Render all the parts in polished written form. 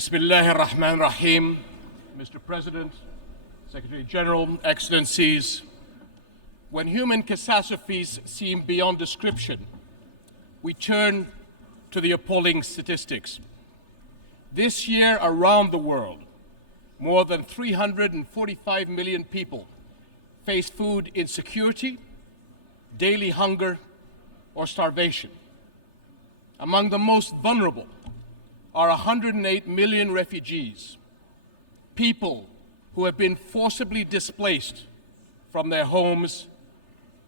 Bismillah ar-Rahman ar-Rahim. Mr. President, Secretary General, Excellencies, when human catastrophes seem beyond description, we turn to the appalling statistics. This year around the world, more than 345 million people face food insecurity, daily hunger, or starvation. Among the most vulnerable are 108 million refugees, people who have been forcibly displaced from their homes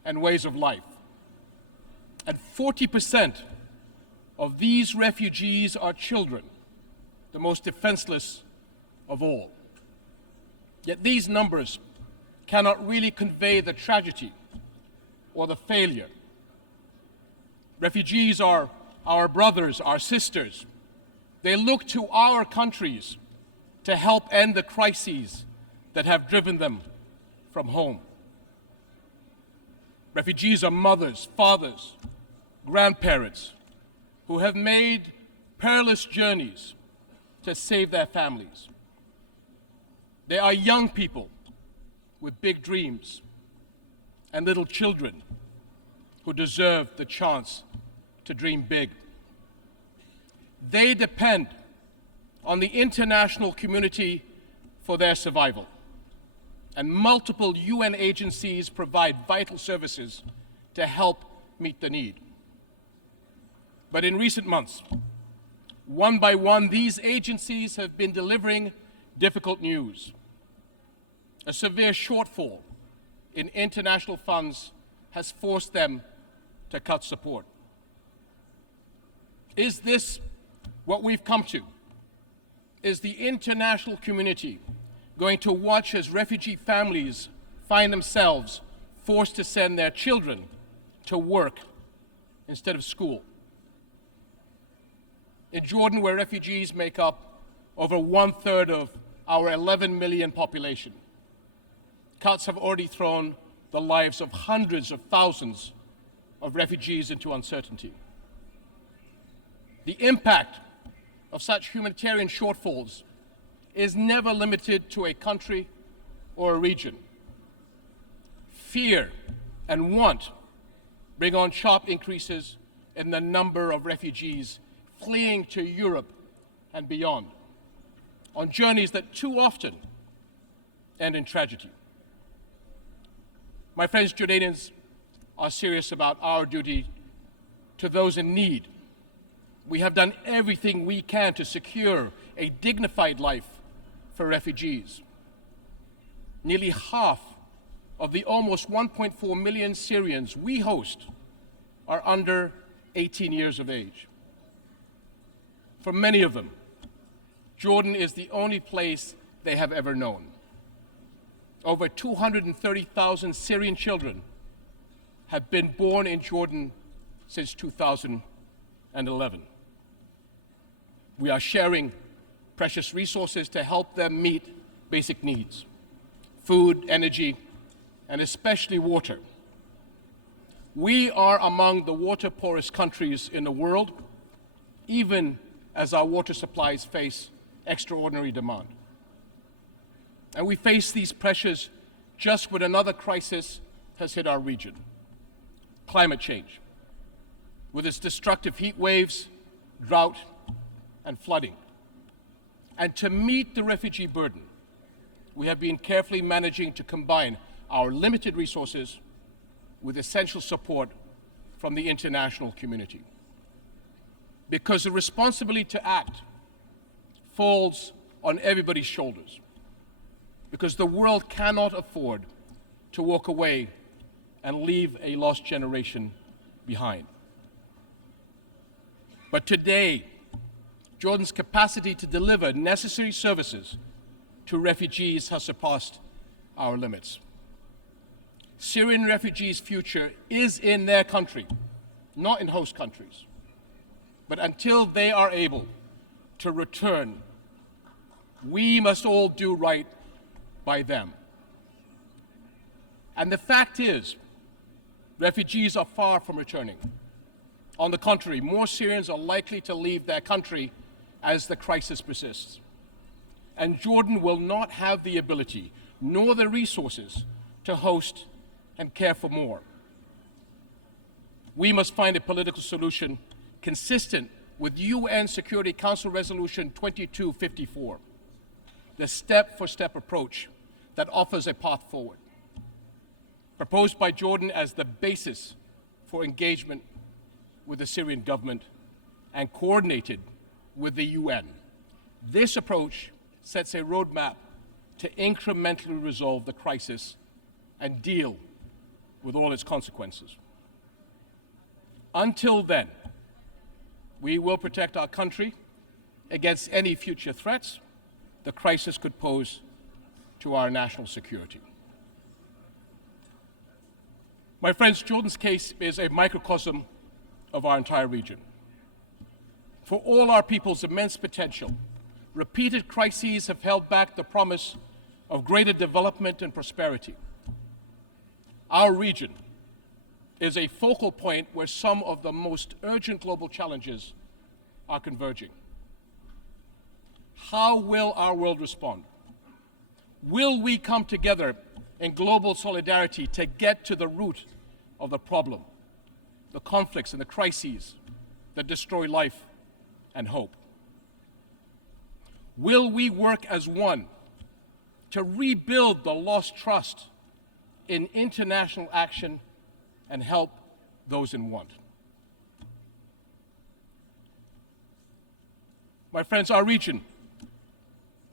and ways of life. And 40% of these refugees are children, the most defenseless of all. Yet these numbers cannot really convey the tragedy or the failure. Refugees are our brothers, our sisters. They look to our countries to help end the crises that have driven them from home. Refugees are mothers, fathers, grandparents who have made perilous journeys to save their families. They are young people with big dreams and little children who deserve the chance to dream big. They depend on the international community for their survival, and multiple UN agencies provide vital services to help meet the need. But in recent months, one by one, these agencies have been delivering difficult news. A severe shortfall in international funds has forced them to cut support. Is this what we've come to? Is the international community going to watch as refugee families find themselves forced to send their children to work instead of school? In Jordan, where refugees make up over 1/3 of our 11 million population, cuts have already thrown the lives of hundreds of thousands of refugees into uncertainty. The impact of such humanitarian shortfalls is never limited to a country or a region. Fear and want bring on sharp increases in the number of refugees fleeing to Europe and beyond, on journeys that too often end in tragedy. My friends, Jordanians are serious about our duty to those in need. We have done everything we can to secure a dignified life for refugees. Nearly half of the almost 1.4 million Syrians we host are under 18 years of age. For many of them, Jordan is the only place they have ever known. Over 230,000 Syrian children have been born in Jordan since 2011. We are sharing precious resources to help them meet basic needs: food, energy, and especially water. We are among the water-poorest countries in the world, even as our water supplies face extraordinary demand. And we face these pressures just when another crisis has hit our region: climate change, with its destructive heat waves, drought, and flooding. And to meet the refugee burden, we have been carefully managing to combine our limited resources with essential support from the international community. Because the responsibility to act falls on everybody's shoulders. Because the world cannot afford to walk away and leave a lost generation behind. But today, Jordan's capacity to deliver necessary services to refugees has surpassed our limits. Syrian refugees' future is in their country, not in host countries. But until they are able to return, we must all do right by them. And the fact is, refugees are far from returning. On the contrary, more Syrians are likely to leave their country as the crisis persists. And Jordan will not have the ability nor the resources to host and care for more. We must find a political solution consistent with UN Security Council Resolution 2254, the step-for-step approach that offers a path forward, proposed by Jordan as the basis for engagement with the Syrian government and coordinated with the UN. This approach sets a roadmap to incrementally resolve the crisis and deal with all its consequences. Until then, we will protect our country against any future threats the crisis could pose to our national security. My friends, Jordan's case is a microcosm of our entire region. For all our people's immense potential, repeated crises have held back the promise of greater development and prosperity. Our region is a focal point where some of the most urgent global challenges are converging. How will our world respond? Will we come together in global solidarity to get to the root of the problem, the conflicts and the crises that destroy life and hope? Will we work as one to rebuild the lost trust in international action and help those in want? My friends, our region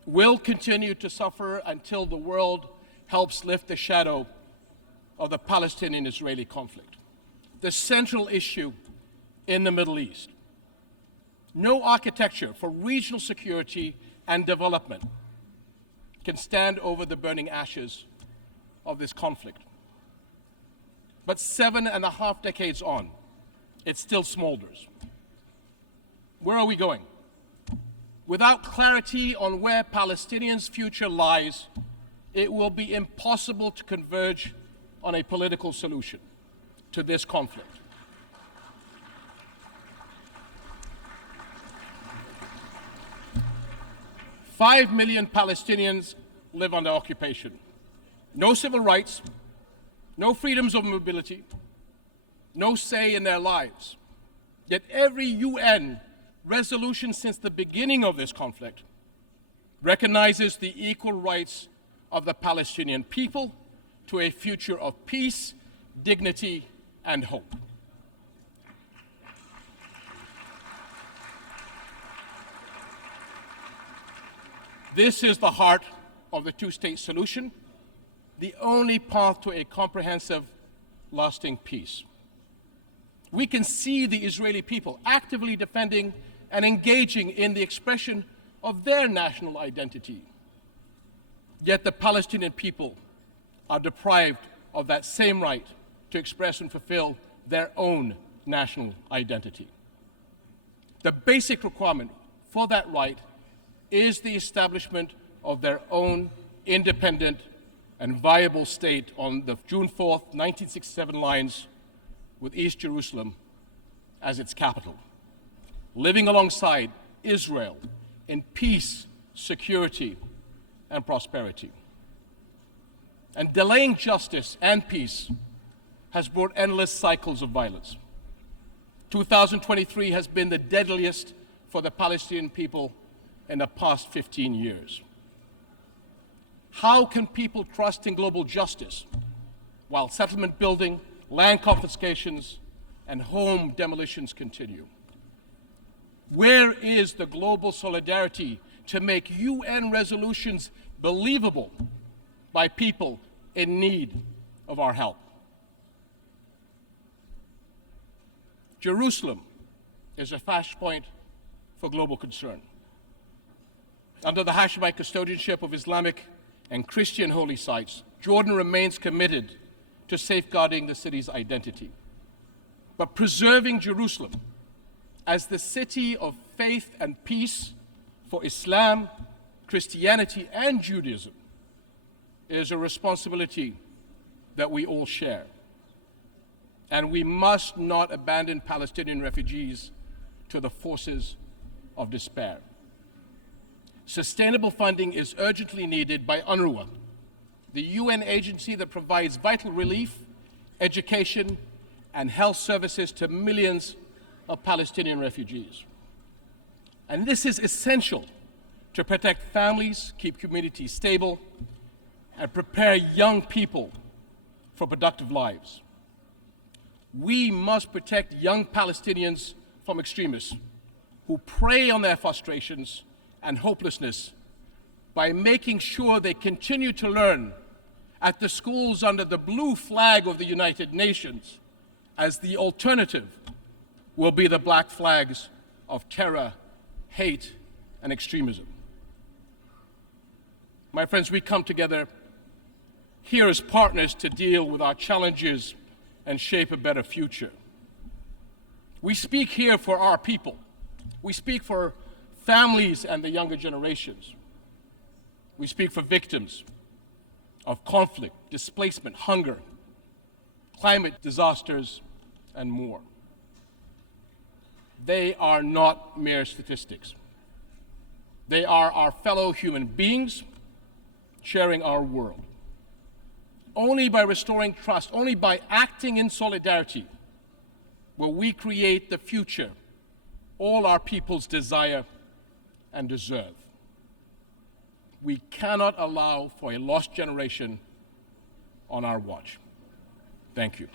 will continue to suffer until the world helps lift the shadow of the Palestinian-Israeli conflict, the central issue in the Middle East. No architecture for regional security and development can stand over the burning ashes of this conflict. But 7.5 decades on, it still smolders. Where are we going? Without clarity on where Palestinians' future lies, it will be impossible to converge on a political solution to this conflict. Five million Palestinians live under occupation. No civil rights, no freedoms of mobility, no say in their lives. Yet every UN resolution since the beginning of this conflict recognizes the equal rights of the Palestinian people to a future of peace, dignity, and hope. This is the heart of the two-state solution, the only path to a comprehensive, lasting peace. We can see the Israeli people actively defending and engaging in the expression of their national identity. Yet the Palestinian people are deprived of that same right to express and fulfill their own national identity. The basic requirement for that right is the establishment of their own independent and viable state on the June 4th, 1967 lines, with East Jerusalem as its capital, living alongside Israel in peace, security, and prosperity. And delaying justice and peace has brought endless cycles of violence. 2023 has been the deadliest for the Palestinian people in the past 15 years. How can people trust in global justice while settlement building, land confiscations, and home demolitions continue? Where is the global solidarity to make UN resolutions believable by people in need of our help? Jerusalem is a flashpoint for global concern. Under the Hashemite custodianship of Islamic and Christian holy sites, Jordan remains committed to safeguarding the city's identity. But preserving Jerusalem as the city of faith and peace for Islam, Christianity, and Judaism is a responsibility that we all share. And we must not abandon Palestinian refugees to the forces of despair. Sustainable funding is urgently needed by UNRWA, the UN agency that provides vital relief, education, and health services to millions of Palestinian refugees. And this is essential to protect families, keep communities stable, and prepare young people for productive lives. We must protect young Palestinians from extremists who prey on their frustrations and hopelessness by making sure they continue to learn at the schools under the blue flag of the United Nations, as the alternative will be the black flags of terror, hate, and extremism. My friends, we come together here as partners to deal with our challenges and shape a better future. We speak here for our people. We speak for families and the younger generations. We speak for victims of conflict, displacement, hunger, climate disasters, and more. They are not mere statistics. They are our fellow human beings sharing our world. Only by restoring trust, only by acting in solidarity, will we create the future all our peoples desire and deserve. We cannot allow for a lost generation on our watch. Thank you.